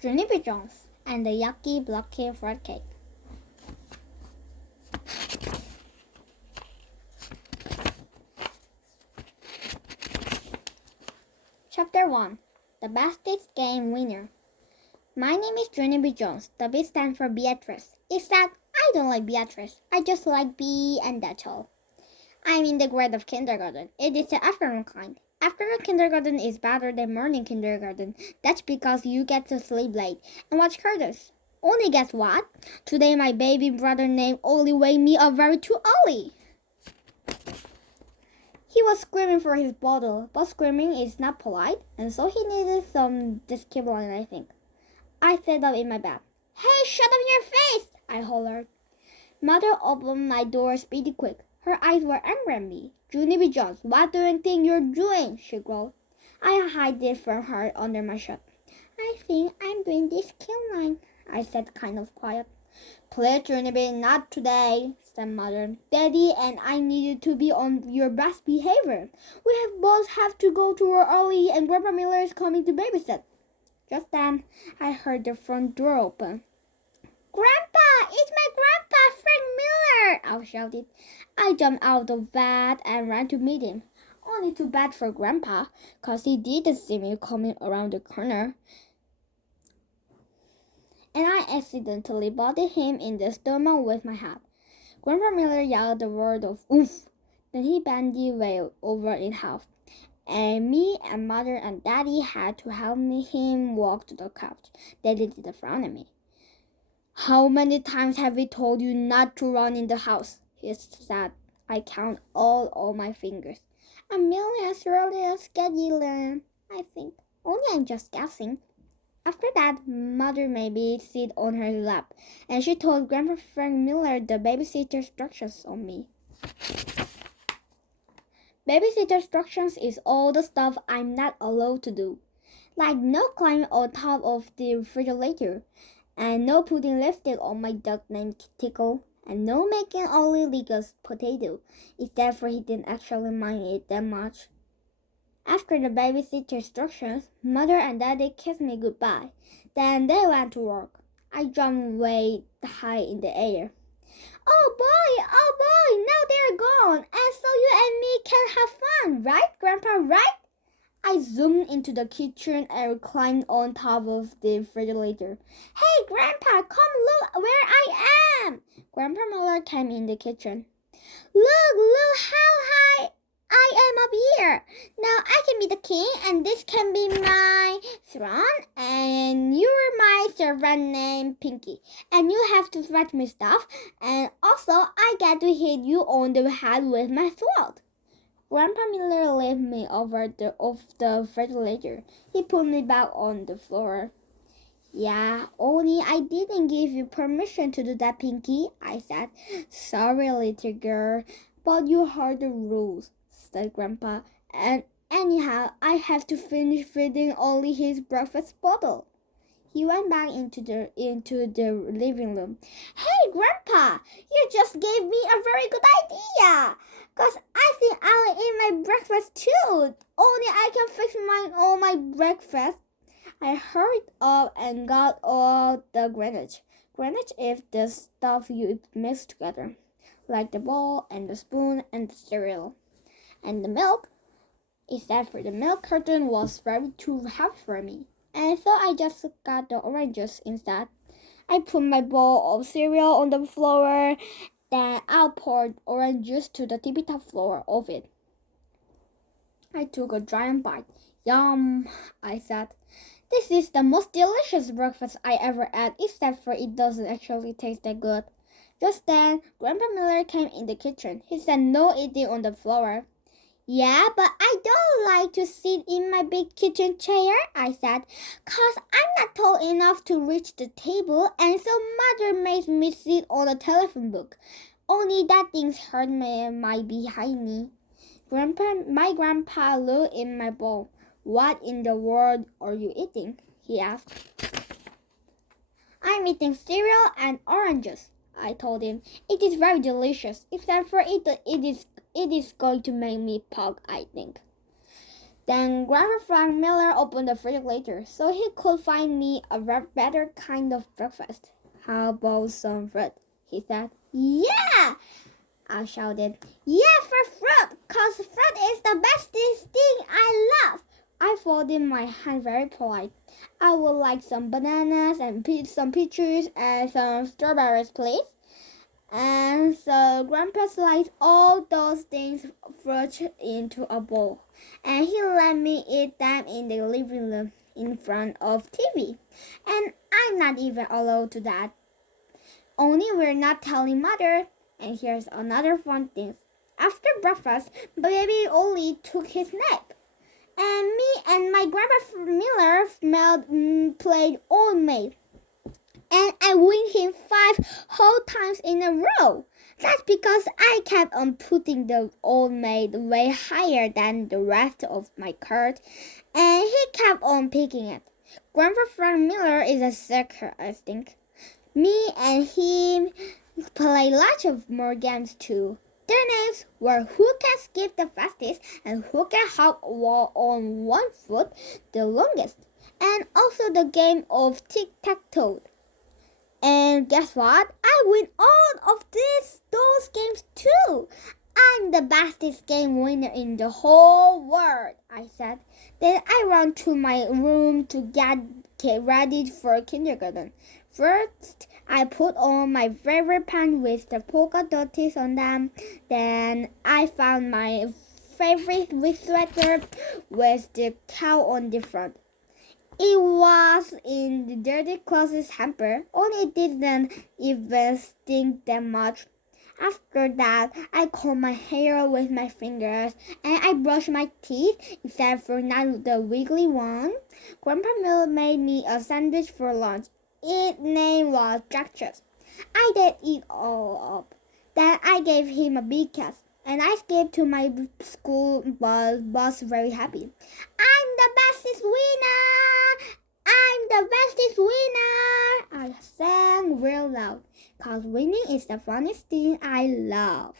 Junie b.jones and the yucky blucky fruitcake. Chapter 1. The Bestest Game Winner. My name is Junie b.jones. The B stands for Beatrice. Except I don't like Beatrice. I just like B and that's all. I'm in the grade of kindergarten. It is the afternoon kind. Afternoon kindergarten is better than morning kindergarten. That's because you get to sleep late and watch cartoons. Only guess what? Today my baby brother named Ollie woke me up very too early. He was screaming for his bottle, but screaming is not polite, and so he needed some discipline, I think. I sat up in my bed. Hey, shut up your face! I hollered. Mother opened my door speedy quick. Her eyes were angry at me. Junie b.jones, what do you think you're doing? She growled. I hid it from her under my shirt. I think I'm doing this kill line, I said, kind of quiet. Please, Junie b, not today, said Mother. Daddy and I need you to be on your best behavior. We both have to go to work early and Grandpa Miller is coming to babysit. Just then, I heard the front door open. Grandpa! It's my grandpa, Frank Miller! I shouted. I jumped out of bed and ran to meet him. Only too bad for Grandpa, 'cause he didn't see me coming around the corner. And I accidentally butted him in the stomach with my hat. Grandpa Miller yelled the word of oof. Then he bent the way over in half. And me and Mother and Daddy had to help him walk to the couch. Daddy didn't frown at me. How many times have we told you not to run in the house? He said. I count all on my fingers. A million as early as Gadillion, I think. Only I'm just guessing. After that, Mother made me sit on her lap, and she told Grandpa Frank Miller the babysitter instructions on me. Babysitter instructions is all the stuff I'm not allowed to do. Like no climbing on top of the refrigerator, and no putting lipstick on my dog named Tickle, and no making Ollie lick a potato, except for he didn't actually mind it that much. After the babysitter instructions, Mother and Daddy kissed me goodbye. Then they went to work. I jumped way high in the air. Oh boy, now they're gone, and so you and me can have fun, right, Grandpa, right? I zoomed into the kitchen and climbed on top of the refrigerator. Hey, Grandpa, come look where I am! Grandpa Miller came in the kitchen. Look how high I am up here. Now I can be the king, and this can be my throne, and you're my servant named Pinky, and you have to fetch me stuff, and also I get to hit you on the head with my sword. Grandpa Miller lifted me off the refrigerator. He put me back on the floor. Yeah, only I didn't give you permission to do that, Pinky, I said. Sorry, little girl, but you heard the rules, said Grandpa. And anyhow, I have to finish feeding Ollie his breakfast bottle. He went back into the living room. Hey, Grandpa, you just gave me a very good idea. 'Cause I think I'll eat my breakfast too. Only I can fix all my breakfast. I hurried up and got all the Greenwich. Greenwich is the stuff you mix together, like the bowl and the spoon and the cereal. And the milk, except for the milk carton, was very too heavy for me. And so I just got the oranges instead. I put my bowl of cereal on the floor, then I poured orange juice to the tippy-top floor of it. I took a giant bite. Yum, I said. This is the most delicious breakfast I ever ate, except for it doesn't actually taste that good. Just then, Grandpa Miller came in the kitchen. He said no eating on the floor. Yeah, but I don't like to sit in my big kitchen chair, I said, 'cause I'm not tall enough to reach the table, and so Mother made me sit on the telephone book. Only that thing hurt my behind me. My grandpa looked in my bowl. What in the world are you eating? He asked. I'm eating cereal and oranges, I told him. It is very delicious, except for it is going to make me pug, I think. Then Grandpa Frank Miller opened the refrigerator so he could find me a better kind of breakfast. How about some fruit? He said. Yeah! I shouted. Yeah, for fruit, 'cause fruit is the best thing I love. I folded my hand very polite. I would like some bananas and some peaches and some strawberries, please. And so Grandpa sliced all those things fruit into a bowl, and he let me eat them in the living room in front of TV. And I'm not even allowed to that. Only we're not telling Mother. And here's another fun thing. After breakfast, Baby Ollie took his nap. And me and my Grandpa Miller played Old Maid. And I win him 5 whole times in a row. That's because I kept on putting the Old Maid way higher than the rest of my cards, and he kept on picking it. Grandpa Frank Miller is a sucker, I think. Me and him play lots of more games too. Their names were Who Can Skip the Fastest and Who Can Hop on one foot the longest, and also the game of Tic-Tac-Toe. And guess what? I win all of those games too. I'm the bestest game winner in the whole world, I said. Then I ran to my room to get ready for kindergarten. First, I put on my favorite pants with the polka dots on them. Then I found my favorite sweater with the cow on the front. It was in the dirty clothes hamper, only it didn't even stink that much. After that, I combed my hair with my fingers, and I brushed my teeth, except for not the wiggly one. Grandpa Mill made me a sandwich for lunch. Its name was breakfast. I did eat all up. Then I gave him a big kiss, and I skipped to my school bus very happy. I'm the bestest winner! I'm the bestest winner! I sang real loud, 'cause winning is the funniest thing I love.